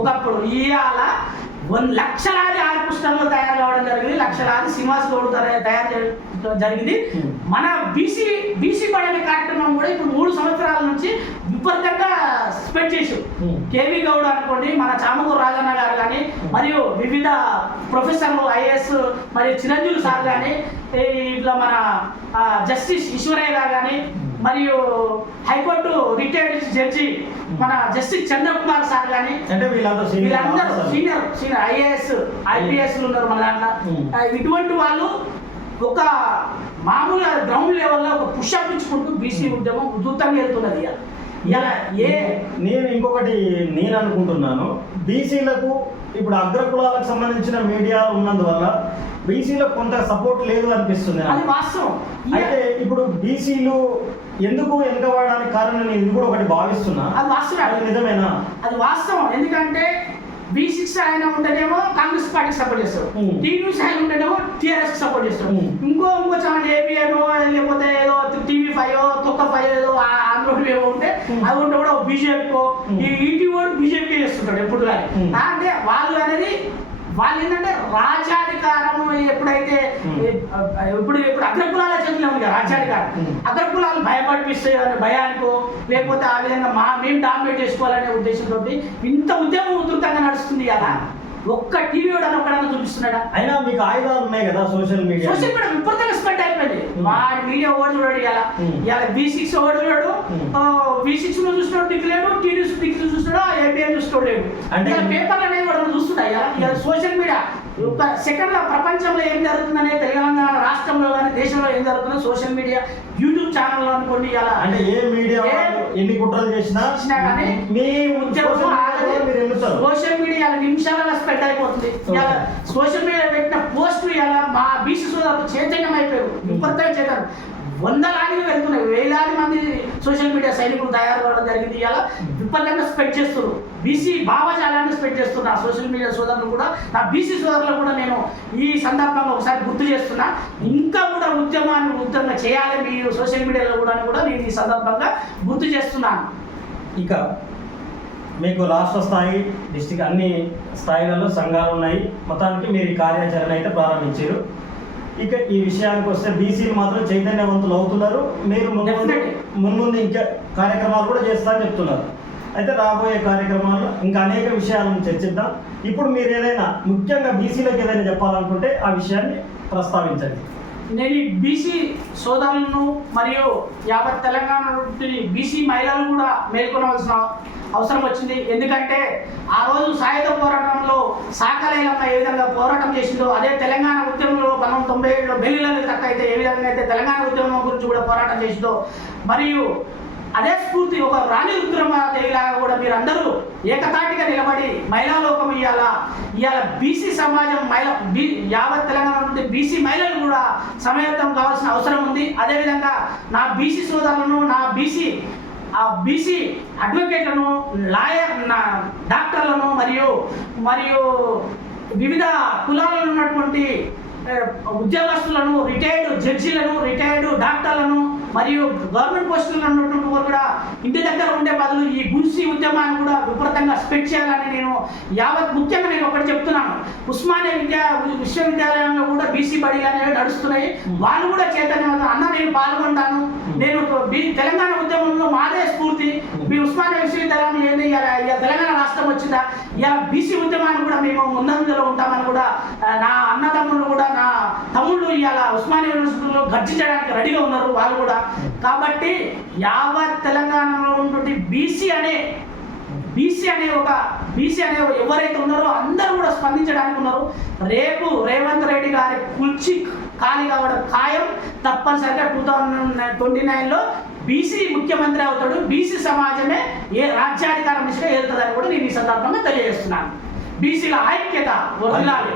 ఒకప్పుడు ఇవాళ వన్ లక్షలాది ఆరు పుస్తకాలు తయారు కావడం జరిగింది లక్షలాది సినిమాస్ తయారు తయారు చేయడం జరిగింది. మన బీసీ బీసీ పడని కార్యక్రమం కూడా ఇప్పుడు మూడు సంవత్సరాల నుంచి విపరీతంగా స్పెండ్ చేసాం. కేవీ గౌడ్ అనుకోండి మన చామకూరు రాజన్న గారు కానీ మరియు వివిధ ప్రొఫెసర్లు ఐఏఎస్ మరియు చిరంజీవి సార్ కానీ ఇట్లా మన జస్టిస్ ఈశ్వరయ్య గారు కానీ మరియు హైకోర్టు రిటైర్డ్ జడ్జి మన జస్టిస్ చంద్రకుమార్ సార్ కానీ అంటే వీళ్ళందరూ. సీనియర్ సీనియర్ ఐఏఎస్ ఐపీఎస్ ఉన్నారు మన దాంట్లో Hmm. ఇటువంటి వాళ్ళు ఒక మామూలుగా గ్రౌండ్ లెవెల్లో ఒక పుషప్ ఇచ్చుకుంటూ బీసీ ఉద్యమం ఉధృతంగా వెళ్తున్నది. ఇవాళ ఏ నేను ఇంకొకటి నేను అనుకుంటున్నాను బీసీలకు ఇప్పుడు అగ్రకులాలకు సంబంధించిన మీడియా ఉన్నందువల్ల బీసీలకు కొంత సపోర్ట్ లేదు అనిపిస్తుంది. అది వాస్తవం అయితే ఇప్పుడు బీసీలు ఎందుకు వెనుకబడడానికి కారణం నేను ఇది కూడా ఒకటి భావిస్తున్నా అది వాస్తవం అది నిజమేనా అది వాస్తవం ఎందుకంటే బి సిక్స్ ఆయన ఉంటేనేమో కాంగ్రెస్ పార్టీకి సపోర్ట్ చేస్తారు Hmm. టీ న్యూస్ ఆయన ఉంటేనేమో టీఆర్ఎస్ సపోర్ట్ చేస్తారు. ఇంకో ఇంకో ఛానల్ ఏపీఎనో లేకపోతే ఏదో టీవీ ఫైవ్ తొక్క ఫైవ్ ఏదో ఆంధ్రోడ్ ఏవో ఉంటే. అది ఉంటే కూడా బీజేపీకో. ఈ ఈటీ వాడు బీజేపీ చేస్తుంటాడు ఎప్పుడు కానీ. అంటే వాళ్ళు అనేది వాళ్ళు ఏంటంటే రాజ్యాధికారం ఎప్పుడైతే ఇప్పుడు ఇప్పుడు అగ్రకులాల చేతిలో ఉంది కదా రాజ్యాధికారం. అగ్రకులాలు భయపడిపిస్తాయి అనే భయానికో లేకపోతే ఆ విధంగా మా మేము డామినేట్ చేసుకోవాలనే ఉద్దేశంతో ఇంత ఉద్యమం ఉధృతంగా నడుస్తుంది అలా ఒక్క టీవీ వాడు ఒక్కడన్నా చూపిస్తున్నాడా? అయినా మీకు ఆయుధాలు ఉన్నాయి కదా సోషల్ మీడియా సోషల్ మీడియా విపరీతంగా స్పెండ్ అయిపోయింది. వాడి మీడియా ఓడి చూడాడు ఇలా. ఇలా బీ సిక్స్ ఓడి చూడాడు. బీ సిక్స్లో చూస్తున్నాడు దిక్కులేడు టీవీ దిక్కు చూస్తున్నాడు. ఏబిఎన్ లేడు అంటే- అంటే పేపర్ అనేది వాడు చూస్తున్నా ఇలా ఇలా సోషల్ మీడియా ఒక సెకండ్లో ప్రపంచంలో ఏం జరుగుతుందనే తెలంగాణ రాష్ట్రంలో కానీ దేశంలో ఏం జరుగుతుందో సోషల్ మీడియా యూట్యూబ్ ఛానల్ అనుకోండి ఇలా అంటే ఏ మీడియా ఎన్ని కుట్రలు చేసినా చేసినా కానీ మీ సోషల్ మీడియా ఇలా నిమిషాలలో స్ప్రెడ్ అయిపోతుంది. ఇలా సోషల్ మీడియా పెట్టిన పోస్ట్ ఇలా మా బీసీ సోదరులు చైతన్యం అయిపోయారు. విపరీతంగా చేశారు వందలాది వెళ్తున్నాయి వేలాది సోషల్ మీడియా సైనికులు తయారు కావడం జరిగింది. ఇలా విపరీతంగా స్ప్రెడ్ చేస్తున్నారు. బీసీ భావజాలాన్ని స్ప్రెడ్ చేస్తున్నా సోషల్ మీడియా సోదరులు కూడా. నా బీసీ సోదరులు కూడా నేను ఈ సందర్భంగా ఒకసారి గుర్తు చేస్తున్నా. ఇంకా కూడా ఉద్యమాన్ని ఉద్యమంగా చేయాలి మీరు సోషల్ మీడియాలో కూడా కూడా నేను ఈ సందర్భంగా గుర్తు చేస్తున్నాను. ఇక మీకు రాష్ట్ర స్థాయి డిస్టిక్ అన్ని స్థాయిలలో సంఘాలు ఉన్నాయి. మొత్తానికి మీరు ఈ కార్యాచరణ అయితే ప్రారంభించారు. ఇక ఈ విషయానికి వస్తే బీసీలు మాత్రం చైతన్యవంతులు అవుతున్నారు. మీరు మున్ముందు. మున్ముందు ఇంకా కార్యక్రమాలు కూడా చేస్తారని చెప్తున్నారు. అయితే రాబోయే కార్యక్రమాల్లో ఇంకా అనేక విషయాలను చర్చిద్దాం. ఇప్పుడు మీరు ఏదైనా ముఖ్యంగా బీసీలకు ఏదైనా చెప్పాలనుకుంటే ఆ విషయాన్ని ప్రస్తావించండి. నేను బీసీ సోదరులను మరియు యావత్ తెలంగాణ నుండి బీసీ మహిళలు కూడా మేల్కొనవలసిన అవసరం వచ్చింది. ఎందుకంటే ఆ రోజు సాయుధ పోరాటంలో సాకలైలమ్మ ఏ విధంగా పోరాటం చేసిందో అదే తెలంగాణ ఉద్యమంలో పంతొమ్మిది తొంభై ఏడులో బెల్లిలకు తక్కువ అయితే ఏ విధంగా అయితే తెలంగాణ ఉద్యమం గురించి కూడా పోరాటం చేసిందో మరియు అదే స్ఫూర్తి ఒక రాణి రుద్రమాదేవిలాగా కూడా మీరు అందరూ ఏకతాటిగా నిలబడి మహిళా లోకం ఇవాళ ఇవాళ బీసీ సమాజం మహిళ బీ యావత్ తెలంగాణ నుండి బీసీ మహిళలు కూడా సమయత్తం కావాల్సిన అవసరం ఉంది. అదేవిధంగా నా బీసీ సోదరులను నా బీసీ ఆ బీసీ అడ్వకేట్లను లాయర్ నా డాక్టర్లను మరియు మరియు వివిధ కులాలలో ఉన్నటువంటి ఉద్యోగస్తులను రిటైర్డ్ జడ్జీలను రిటైర్డ్ డాక్టర్లను మరియు గవర్నమెంట్ పోస్టులను ఉన్నటువంటి వారు కూడా ఇంటి దగ్గర ఉండే బదులు ఈ బున్సీ ఉద్యమాన్ని కూడా విపరీతంగా స్పెడ్ చేయాలని నేను యావత్ ముఖ్యంగా నేను ఒకటి చెప్తున్నాను. ఉస్మానియా విద్యా విశ్వవిద్యాలయంలో కూడా బీసీ బడిలు అనేవి నడుస్తున్నాయి. వాళ్ళు కూడా చైతన్యవంతం అన్న నేను పాల్గొంటాను. నేను తెలంగాణ ఉద్యమంలో మాదే స్ఫూర్తి. మీ ఉస్మానియా విశ్వవిద్యాలయం ఏంది? ఇవాళ తెలంగాణ రాష్ట్రం వచ్చిందా ఇలా బీసీ ఉద్యమాన్ని కూడా మేము ముందంజలో ఉంటామని కూడా నా అన్నదమ్ములు కూడా నా తమ్ముళ్ళు ఇలా ఉస్మానియా యూనివర్సిటీలో గర్జించడానికి రెడీగా ఉన్నారు వాళ్ళు కూడా. కాబట్టి యావత్ తెలంగాణలో ఉన్నటువంటి బీసీ అనే బీసీ అనే ఒక బీసీ అనే ఎవరైతే ఉన్నారో అందరూ కూడా స్పందించడానికి ఉన్నారు. రేపు రేవంత్ రెడ్డి గారి కుల్చి ఖాళీ కావడం ఖాయం. తప్పనిసరిగా టూ థౌజండ్ ట్వంటీ నైన్లో బీసీ ముఖ్యమంత్రి అవుతాడు బీసీ సమాజమే ఏ రాజ్యాధికారం దిశగా వెళ్తుందని కూడా నేను ఈ సందర్భంగా తెలియజేస్తున్నాను. బీసీల ఐక్యత వదిలాలి.